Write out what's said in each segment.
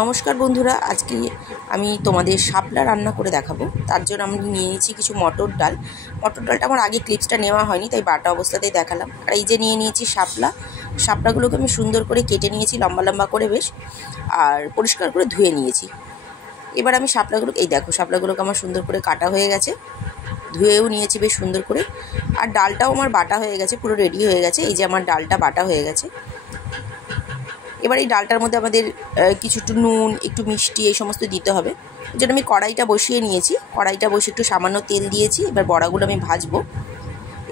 নমস্কার বন্ধুরা, আজকে আমি তোমাদের শাপলা রান্না করে দেখাবো। তার জন্য আমি নিয়ে নিয়েছি কিছু মটর ডাল। মটর ডালটা আমার আগে ক্লিপসটা নেওয়া হয়নি, তাই বাটা অবস্থাতেই দেখালাম। আর এই যে নিয়ে নিয়েছি শাপলাগুলোকে আমি সুন্দর করে কেটে নিয়েছি লম্বা লম্বা করে বেশ, আর পরিষ্কার করে ধুয়ে নিয়েছি। এবার আমি এই দেখো শাপলাগুলোকে আমার সুন্দর করে কাটা হয়ে গেছে, ধুয়েও নিয়েছি বেশ সুন্দর করে। আর ডালটাও আমার বাটা হয়ে গেছে, পুরো রেডি হয়ে গেছে। এই যে আমার ডালটা বাটা হয়ে গেছে। এবার এই ডালটার মধ্যে আমাদের কিছু একটু নুন, একটু মিষ্টি এই সমস্ত দিতে হবে। এই জন্য আমি কড়াইটা বসিয়ে নিয়েছি। কড়াইটা বসে একটু সামান্য তেল দিয়েছি। এবার বড়াগুলো আমি ভাজবো।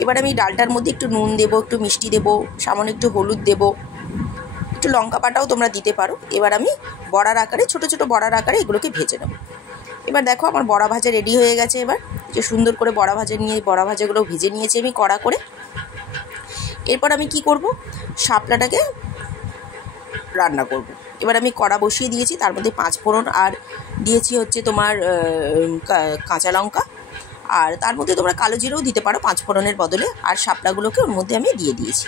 এবার আমি ডালটার মধ্যে একটু নুন দেবো, একটু মিষ্টি দেবো, সামান্য একটু হলুদ দেবো, একটু লঙ্কা বাটাও তোমরা দিতে পারো। এবার আমি বড়ার আকারে, ছোটো ছোটো বড়ার আকারে এগুলোকে ভেজে নেবো। এবার দেখো আমার বড়া ভাজা রেডি হয়ে গেছে। এবার যে সুন্দর করে বড়া ভাজাগুলো ভেজে নিয়েছি আমি কড়া করে। এরপর আমি কি করব, শাপলাটাকে রান্না করব। এবার আমি কড়া বসিয়ে দিয়েছি, তার মধ্যে 5 ফোড়ন আর দিয়েছি হচ্ছে তোমার কাঁচা লঙ্কা, আর তার মধ্যে তোমরা কালো জিরেও দিতে পারো 5 ফোড়নের বদলে। আর শাপলাগুলোকে ওর মধ্যে আমি দিয়ে দিয়েছি।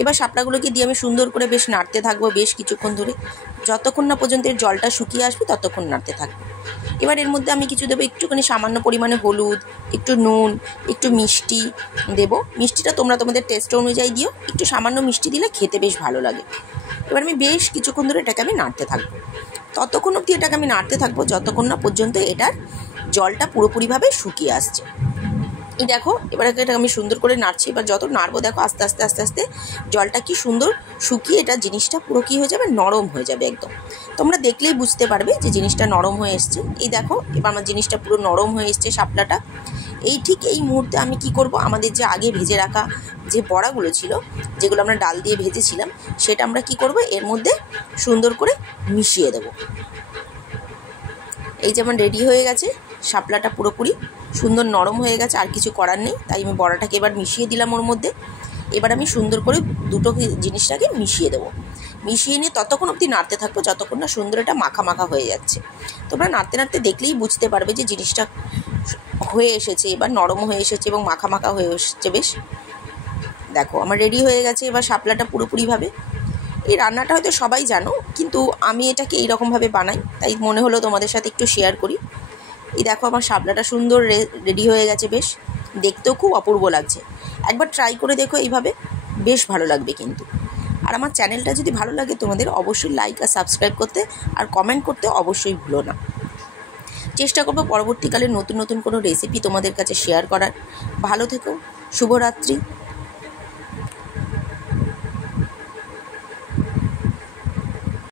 এবার শাপলাগুলোকে দিয়ে আমি সুন্দর করে বেশ নাড়তে থাকবো বেশ কিছুক্ষণ ধরে, যতক্ষণ না পর্যন্ত এর জলটা শুকিয়ে আসবে ততক্ষণ নাড়তে থাকবো। এবার এর মধ্যে আমি কিছু দেবো, একটুখানি সামান্য পরিমাণে হলুদ, একটু নুন, একটু মিষ্টি দেবো। মিষ্টিটা তোমরা তোমাদের টেস্ট অনুযায়ী দিও, একটু সামান্য মিষ্টি দিলে খেতে বেশ ভালো লাগে। এবার আমি বেশ কিছুক্ষণ ধরে এটাকে আমি নাড়তে থাকবো, ততক্ষণ অবধি এটাকে আমি নাড়তে থাকবো যতক্ষণ না পর্যন্ত এটার জলটা পুরোপুরিভাবে শুকিয়ে আসছে। এই দেখো এবার এটা আমি সুন্দর করে নাড়ছি। এবার যত নাড়বো দেখো আস্তে আস্তে আস্তে আস্তে জলটা কি সুন্দর শুকিয়ে এটা জিনিসটা পুরো কী হয়ে যাবে, নরম হয়ে যাবে একদম। তোমরা দেখলেই বুঝতে পারবে যে জিনিসটা নরম হয়ে এসছে। এই দেখো এবার আমার জিনিসটা পুরো নরম হয়ে এসছে শাপলাটা। ঠিক এই মুহূর্তে আমি কি করব, আমাদের যে আগে ভেজে রাখা যে বড়াগুলো ছিল, যেগুলো আমরা ডাল দিয়ে ভেজেছিলাম, সেটা আমরা কি করব এর মধ্যে সুন্দর করে মিশিয়ে দেব। এই যেমন রেডি হয়ে গেছে শাপলাটা, পুরোপুরি সুন্দর নরম হয়ে গেছে, আর কিছু করার নেই। তাই আমি বড়াটাকে এবার মিশিয়ে দিলাম ওর মধ্যে। এবার আমি সুন্দর করে দুটো জিনিসটাকে মিশিয়ে দেবো। মিশিয়ে নিয়ে ততক্ষণ অবধি নাড়তে থাকবো যতক্ষণ না সুন্দর এটা মাখা মাখা হয়ে যাচ্ছে। তোমরা নাড়তে নাড়তে দেখলেই বুঝতে পারবে যে জিনিসটা হয়ে এসেছে, এবার নরম হয়ে এসেছে এবং মাখা মাখা হয়ে এসেছে বেশ। দেখো আমার রেডি হয়ে গেছে এবার শাপলাটা পুরোপুরিভাবে। এই রান্নাটা হয়তো সবাই জানো, কিন্তু আমি এটাকে এইরকমভাবে বানাই, তাই মনে হলো তোমাদের সাথে একটু শেয়ার করি। এই দেখো আমার শাপলাটা সুন্দর রেডি হয়ে গেছে বেশ, দেখতেও খুব অপূর্ব লাগছে। একবার ট্রাই করে দেখো এইভাবে, বেশ ভালো লাগবে কিন্তু। আর আমার চ্যানেলটা যদি ভালো লাগে তোমাদের অবশ্যই লাইক আর সাবস্ক্রাইব করতে আর কমেন্ট করতে অবশ্যই ভুলো না। চেষ্টা করবো পরবর্তীকালে নতুন নতুন কোনো রেসিপি তোমাদের কাছে শেয়ার করার। ভালো থেকো, শুভরাত্রি।